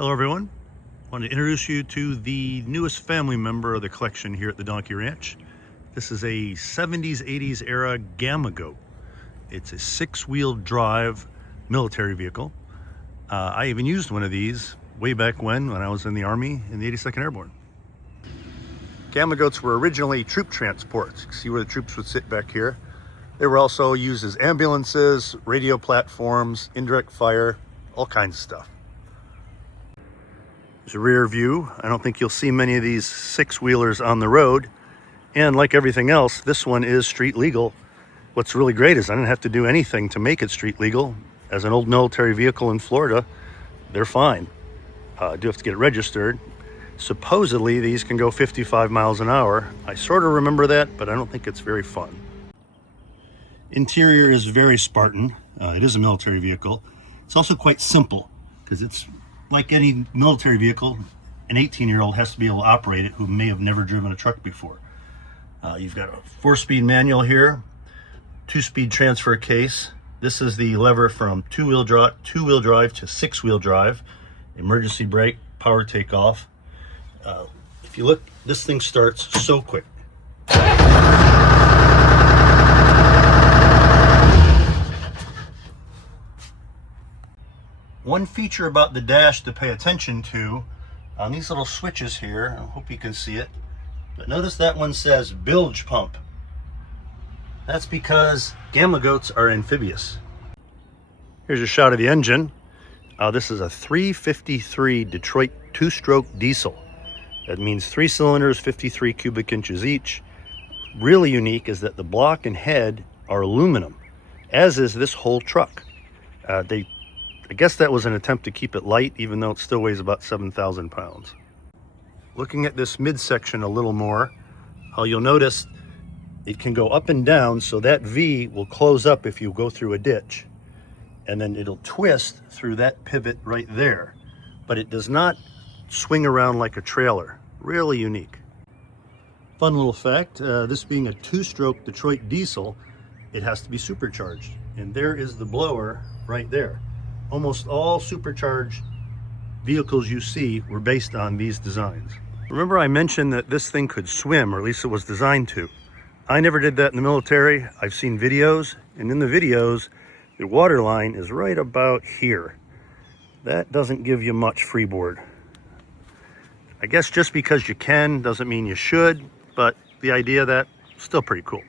Hello everyone. I want to introduce you to the newest family member of the collection here at the Donkey Ranch. This is a 70s, 80s era Gama Goat. It's a 6-wheel drive military vehicle. I even used one of these way back when I was in the Army in the 82nd Airborne. Gama Goats were originally troop transports. You can see where the troops would sit back here. They were also used as ambulances, radio platforms, indirect fire, all kinds of stuff. There's a rear view. I don't think you'll see many of these 6-wheelers on the road. And like everything else, this one is street legal. What's really great is I didn't have to do anything to make it street legal. As an old military vehicle in Florida, they're fine. I do have to get it registered. Supposedly these can go 55 miles an hour. I sort of remember that, but I don't think it's very fun. Interior is very Spartan. It is a military vehicle. It's also quite simple because it's like any military vehicle. An 18-year-old has to be able to operate it who may have never driven a truck before. You've got a 4-speed manual here, 2-speed transfer case. This is the lever from two-wheel drive to 6-wheel drive, emergency brake, power takeoff. If you look, this thing starts so quick. One feature about the dash to pay attention to on these little switches here, I hope you can see it, but notice that one says bilge pump. That's because Gama Goats are amphibious. Here's a shot of the engine. This is a 353 Detroit 2-stroke diesel. That means 3 cylinders, 53 cubic inches each. Really unique is that the block and head are aluminum, as is this whole truck. I guess that was an attempt to keep it light, even though it still weighs about 7,000 pounds. Looking at this midsection a little more, you'll notice it can go up and down, so that V will close up if you go through a ditch. And then it'll twist through that pivot right there. But it does not swing around like a trailer. Really unique. Fun little fact, this being a 2-stroke Detroit diesel, it has to be supercharged. And there is the blower right there. Almost all supercharged vehicles you see were based on these designs. Remember I mentioned that this thing could swim, or at least it was designed to. I never did that in the military. I've seen videos, and in the videos, the water line is right about here. That doesn't give you much freeboard. I guess just because you can doesn't mean you should, but the idea of that, still pretty cool.